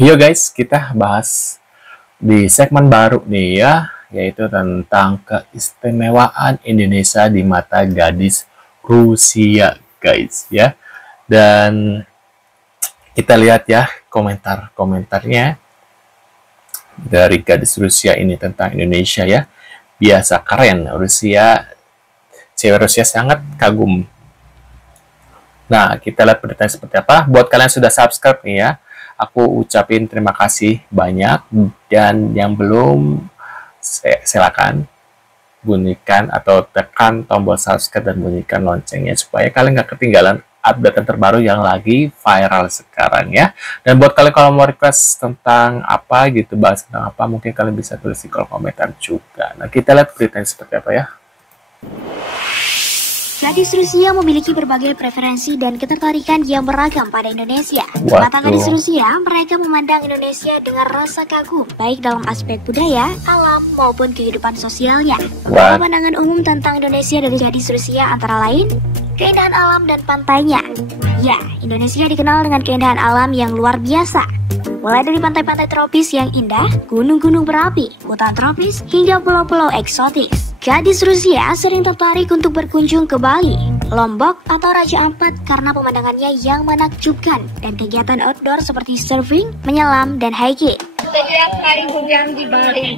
Yo guys, kita bahas di segmen baru nih ya, yaitu tentang keistimewaan Indonesia di mata gadis Rusia guys ya. Dan kita lihat ya komentar-komentarnya dari gadis Rusia ini tentang Indonesia ya. Biasa keren, cewek Rusia sangat kagum. Nah, kita lihat beritanya seperti apa. Buat kalian yang sudah subscribe nih ya, aku ucapin terima kasih banyak, dan yang belum silakan bunyikan atau tekan tombol subscribe dan bunyikan loncengnya supaya kalian nggak ketinggalan update terbaru yang lagi viral sekarang ya. Dan buat kalian kalau mau request tentang apa gitu, bahas tentang apa, mungkin kalian bisa tulis di kolom komentar juga. Nah, kita lihat beritanya seperti apa ya. Gadis Rusia memiliki berbagai preferensi dan ketertarikan yang beragam pada Indonesia. Mata gadis Rusia, mereka memandang Indonesia dengan rasa kagum, baik dalam aspek budaya, alam, maupun kehidupan sosialnya. Beberapa pandangan umum tentang Indonesia dari gadis Rusia antara lain, keindahan alam dan pantainya. Ya, Indonesia dikenal dengan keindahan alam yang luar biasa. Mulai dari pantai-pantai tropis yang indah, gunung-gunung berapi, hutan tropis, hingga pulau-pulau eksotis. Gadis Rusia sering tertarik untuk berkunjung ke Bali, Lombok, atau Raja Ampat karena pemandangannya yang menakjubkan dan kegiatan outdoor seperti surfing, menyelam, dan hiking. Setiap hari hujan di Bali,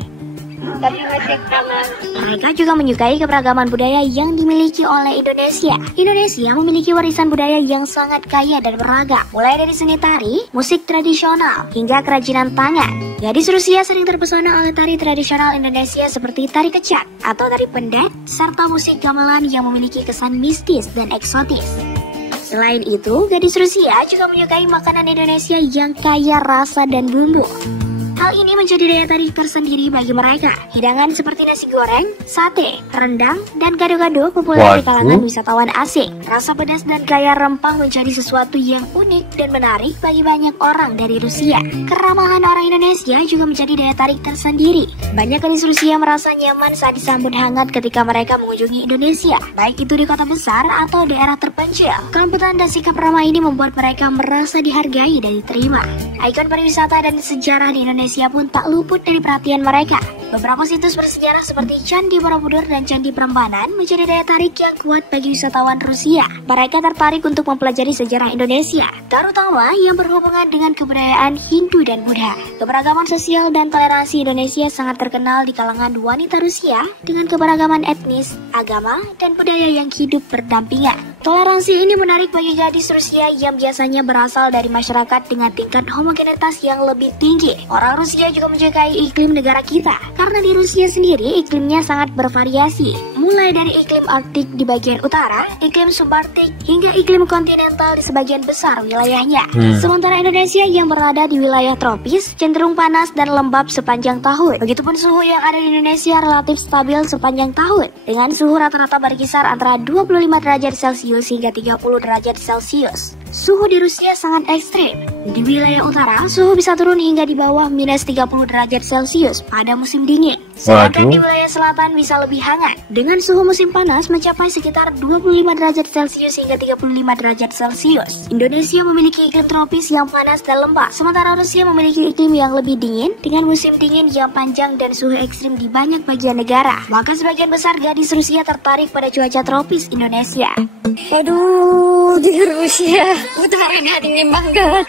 tapi masih panas. Mereka juga menyukai keberagaman budaya yang dimiliki oleh Indonesia. Indonesia memiliki warisan budaya yang sangat kaya dan beragam, mulai dari seni tari, musik tradisional, hingga kerajinan tangan. Gadis Rusia sering terpesona oleh tari tradisional Indonesia seperti tari kecak atau tari pendek, serta musik gamelan yang memiliki kesan mistis dan eksotis. Selain itu, gadis Rusia juga menyukai makanan Indonesia yang kaya rasa dan bumbu. Hal ini menjadi daya tarik tersendiri bagi mereka. Hidangan seperti nasi goreng, sate, rendang, dan gado-gado populer di kalangan wisatawan asing. Rasa pedas dan kaya rempah menjadi sesuatu yang unik dan menarik bagi banyak orang dari Rusia. Keramahan orang Indonesia juga menjadi daya tarik tersendiri. Banyak gadis Rusia merasa nyaman saat disambut hangat ketika mereka mengunjungi Indonesia, baik itu di kota besar atau daerah terpencil. Kelembutan dan sikap ramah ini membuat mereka merasa dihargai dan diterima. Ikon pariwisata dan sejarah di Indonesia pun tak luput dari perhatian mereka. Beberapa situs bersejarah seperti Candi Borobudur dan Candi Prambanan menjadi daya tarik yang kuat bagi wisatawan Rusia. Mereka tertarik untuk mempelajari sejarah Indonesia, terutama yang berhubungan dengan kebudayaan Hindu dan Buddha. Keberagaman sosial dan toleransi Indonesia sangat terkenal di kalangan wanita Rusia dengan keberagaman etnis, agama, dan budaya yang hidup berdampingan. Toleransi ini menarik bagi gadis Rusia yang biasanya berasal dari masyarakat dengan tingkat homogenitas yang lebih tinggi. Orang Rusia juga menyukai iklim negara kita, karena di Rusia sendiri iklimnya sangat bervariasi. Mulai dari iklim Arktik di bagian utara, iklim subarktik, hingga iklim kontinental di sebagian besar wilayahnya. Sementara Indonesia yang berada di wilayah tropis, cenderung panas dan lembab sepanjang tahun. Begitupun suhu yang ada di Indonesia relatif stabil sepanjang tahun, dengan suhu rata-rata berkisar antara 25 derajat Celcius hingga 30 derajat Celcius. Suhu di Rusia sangat ekstrim. Di wilayah utara, suhu bisa turun hingga di bawah minus 30 derajat Celcius pada musim dingin. Sedangkan di wilayah selatan bisa lebih hangat, dengan suhu musim panas mencapai sekitar 25 derajat Celcius hingga 35 derajat Celcius. Indonesia memiliki iklim tropis yang panas dan lembab, sementara Rusia memiliki iklim yang lebih dingin, dengan musim dingin yang panjang dan suhu ekstrim di banyak bagian negara. Maka sebagian besar gadis Rusia tertarik pada cuaca tropis Indonesia. Waduh, di Rusia udaranya dingin banget.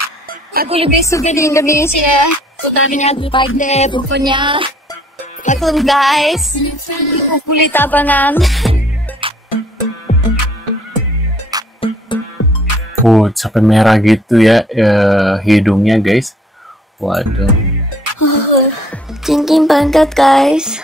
Aku lebih suka di Indonesia, udaranya padat pokoknya. Aku guys, kulit abangan. Sampai merah gitu ya hidungnya guys. Waduh. Cincin banget guys.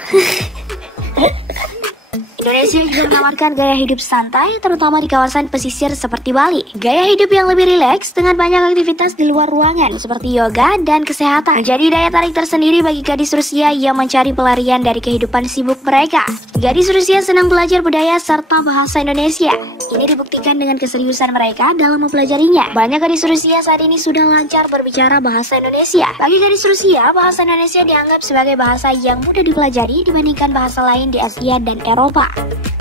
Indonesia juga menawarkan gaya hidup santai, terutama di kawasan pesisir seperti Bali. Gaya hidup yang lebih rileks dengan banyak aktivitas di luar ruangan seperti yoga dan kesehatan menjadi daya tarik tersendiri bagi gadis Rusia yang mencari pelarian dari kehidupan sibuk mereka. Gadis Rusia senang belajar budaya serta bahasa Indonesia. Ini dibuktikan dengan keseriusan mereka dalam mempelajarinya. Banyak gadis Rusia saat ini sudah lancar berbicara bahasa Indonesia. Bagi gadis Rusia, bahasa Indonesia dianggap sebagai bahasa yang mudah dipelajari dibandingkan bahasa lain di Asia dan Eropa.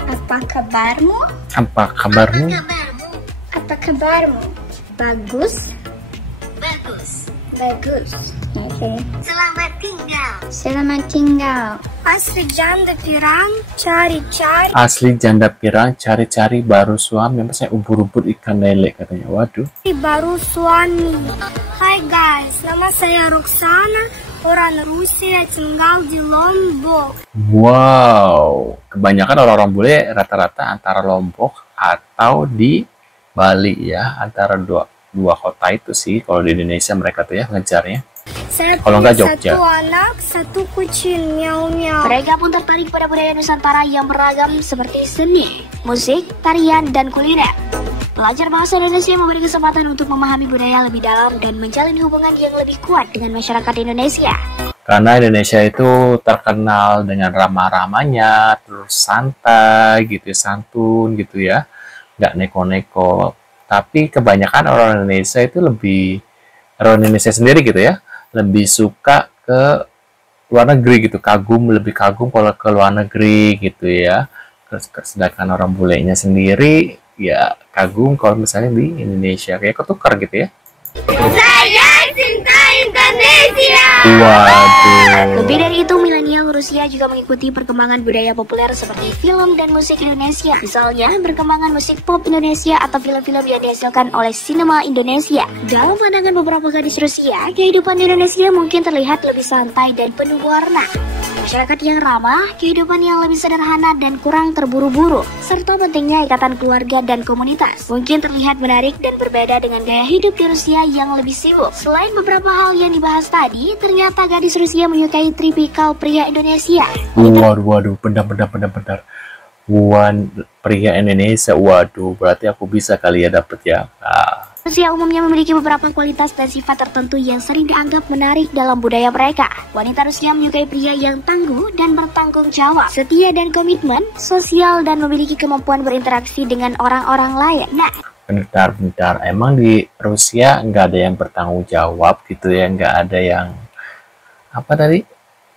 Apa kabarmu? Apa kabarmu? Apa kabarmu? Bagus. Bagus. Oke. Selamat tinggal. Selamat tinggal. Asli janda pirang, cari-cari. Asli janda pirang, cari-cari baru suami. Maksudnya ubur-ubur ikan lele katanya. Waduh. Baru suami. Hai guys, nama saya Roxana, orang Rusia, tinggal di Lombok. Wow. Kebanyakan orang-orang bule rata-rata antara Lombok atau di Bali ya. Antara dua kota itu sih. Kalau di Indonesia mereka tuh ya ngejarnya. Saya Kalau punya nggak Jogja. satu anak, satu kucing, miau-miau. Mereka pun tertarik pada budaya Nusantara yang beragam seperti seni, musik, tarian, dan kuliner. Belajar bahasa Indonesia memberi kesempatan untuk memahami budaya lebih dalam dan menjalin hubungan yang lebih kuat dengan masyarakat Indonesia. Karena Indonesia itu terkenal dengan ramah-ramahnya, terus santai gitu, santun gitu ya, nggak neko-neko. Tapi kebanyakan orang Indonesia itu orang Indonesia sendiri gitu ya, lebih suka ke luar negeri gitu, lebih kagum kalau ke luar negeri gitu ya. Sedangkan orang bulenya sendiri ya kagum kalau misalnya di Indonesia, kayak ketukar gitu ya. Saya cinta Indonesia. Waduh. Lebih dari itu, milenial Rusia juga mengikuti perkembangan budaya populer seperti film dan musik Indonesia. Misalnya, perkembangan musik pop Indonesia atau film-film yang dihasilkan oleh sinema Indonesia. Dalam pandangan beberapa gadis Rusia, kehidupan Indonesia mungkin terlihat lebih santai dan penuh warna. Masyarakat yang ramah, kehidupan yang lebih sederhana dan kurang terburu-buru, serta pentingnya ikatan keluarga dan komunitas. Mungkin terlihat menarik dan berbeda dengan gaya hidup di Rusia yang lebih sibuk. Selain beberapa hal yang dibahas tadi, ternyata gadis Rusia menyukai tipikal pria Indonesia. Waduh, benar. Pria Indonesia, waduh, berarti aku bisa kali ya dapet ya. Rusia umumnya memiliki beberapa kualitas dan sifat tertentu yang sering dianggap menarik dalam budaya mereka. Wanita Rusia menyukai pria yang tangguh dan bertanggung jawab, setia dan komitmen, sosial, dan memiliki kemampuan berinteraksi dengan orang-orang lain. Nah, Bentar. Emang di Rusia nggak ada yang bertanggung jawab gitu ya? Nggak ada yang apa tadi?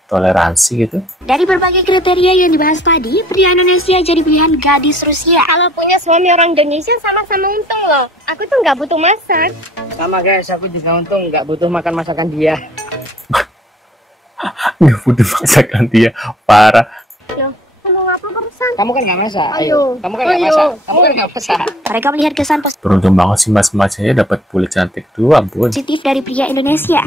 Toleransi gitu? dari berbagai kriteria yang dibahas tadi, pria Indonesia jadi pilihan gadis Rusia. Kalau punya suami orang Indonesia sama-sama untung loh. Aku tuh nggak butuh masak. Sama guys, aku juga untung nggak butuh makan masakan dia. Nggak butuh masakan dia, parah. Loh, kamu ngapa barusan? Kamu kan nggak masak, Ayo. ayo. Kamu kan nggak Ayo. masak, kamu kan nggak masak. Mereka melihat kesan Beruntung banget sih mas-masnya dapat bule cantik tuh, ampun. positif dari pria Indonesia.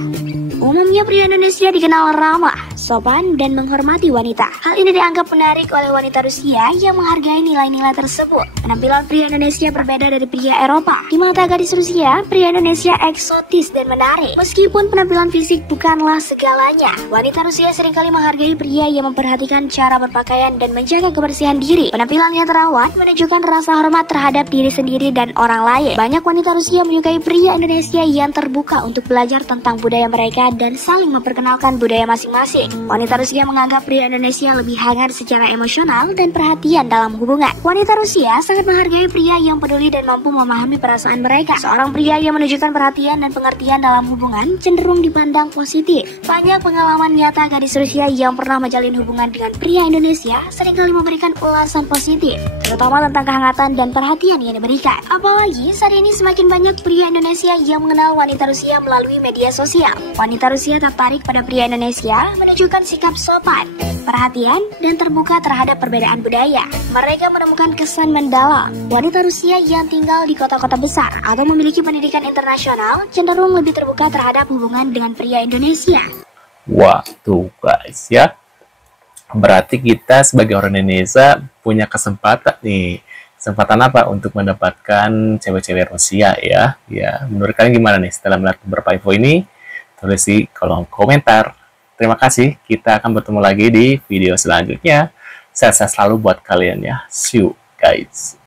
Umumnya pria Indonesia dikenal ramah, sopan, dan menghormati wanita. Hal ini dianggap menarik oleh wanita Rusia yang menghargai nilai-nilai tersebut. Penampilan pria Indonesia berbeda dari pria Eropa. Di mata gadis Rusia, pria Indonesia eksotis dan menarik. Meskipun penampilan fisik bukanlah segalanya, wanita Rusia seringkali menghargai pria yang memperhatikan cara berpakaian dan menjaga kebersihan diri. Penampilannya terawat menunjukkan rasa hormat terhadap diri sendiri dan orang lain. Banyak wanita Rusia menyukai pria Indonesia yang terbuka untuk belajar tentang budaya mereka dan saling memperkenalkan budaya masing-masing. Wanita Rusia menganggap pria Indonesia lebih hangat secara emosional dan perhatian dalam hubungan. Wanita Rusia sangat menghargai pria yang peduli dan mampu memahami perasaan mereka. Seorang pria yang menunjukkan perhatian dan pengertian dalam hubungan cenderung dipandang positif. Banyak pengalaman nyata gadis Rusia yang pernah menjalin hubungan dengan pria Indonesia seringkali memberikan ulasan positif, terutama tentang kehangatan dan perhatian yang diberikan. Apalagi saat ini semakin banyak pria Indonesia yang mengenal wanita Rusia melalui media sosial. Wanita Rusia tertarik pada pria Indonesia menunjukkan sikap sopan, perhatian, dan terbuka terhadap perbedaan budaya. Mereka menemukan kesan mendalam. Wanita Rusia yang tinggal di kota-kota besar atau memiliki pendidikan internasional cenderung lebih terbuka terhadap hubungan dengan pria Indonesia. Wah, tuh guys ya. Berarti kita sebagai orang Indonesia punya kesempatan nih. Kesempatan apa untuk mendapatkan cewek-cewek Rusia ya? Ya, menurut kalian gimana nih setelah melihat beberapa info ini? Tulis di kolom komentar. Terima kasih. Kita akan bertemu lagi di video selanjutnya. Sehat-sehat selalu buat kalian ya. See you guys.